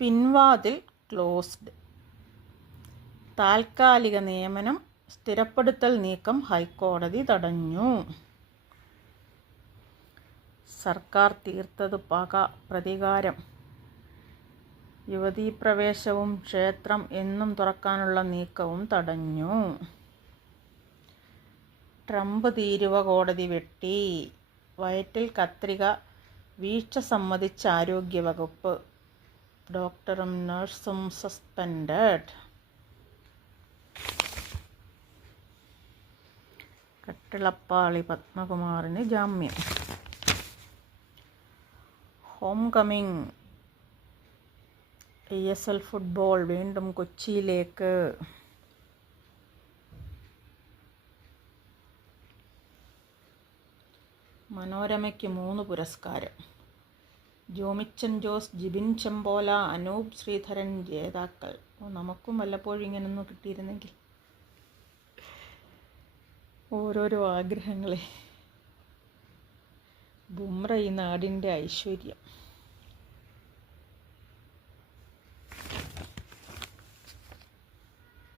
പിൻവാതിൽ ക്ലോസ്ഡ്. താൽക്കാലിക നിയമനം സ്ഥിരപ്പെടുത്തൽ നീക്കം ഹൈക്കോടതി തടഞ്ഞു. സർക്കാർ തീർത്തത് പക, പ്രതികാരം. യുവതീപ്രവേശവും ക്ഷേത്രം എന്നും തുറക്കാനുള്ള നീക്കവും തടഞ്ഞു. ട്രംപ് തീരുവ കോടതി വെട്ടി. വയറ്റിൽ കത്രിക, വീഴ്ച സമ്മതിച്ച ആരോഗ്യവകുപ്പ്. ഡോക്ടറും നഴ്സും സസ്പെൻഡഡ്. കട്ടിളപ്പാളി പത്മകുമാറിന് ജാമ്യം. Home coming. ESL ഫുട്ബോൾ വീണ്ടും കൊച്ചിയിലേക്ക്. മനോരമയ്ക്ക് 3 പുരസ്കാരം. ജോമിച്ചൻ ജോസ്, ജിബിൻ ചെമ്പോല, അനൂപ് ശ്രീധരൻ ജേതാക്കൾ. നമുക്കും വല്ലപ്പോഴും ഇങ്ങനൊന്നും കിട്ടിയിരുന്നെങ്കിൽ. ഓരോരോ ആഗ്രഹങ്ങളെ. ബുംറ ഈ നാടിൻ്റെ ഐശ്വര്യം.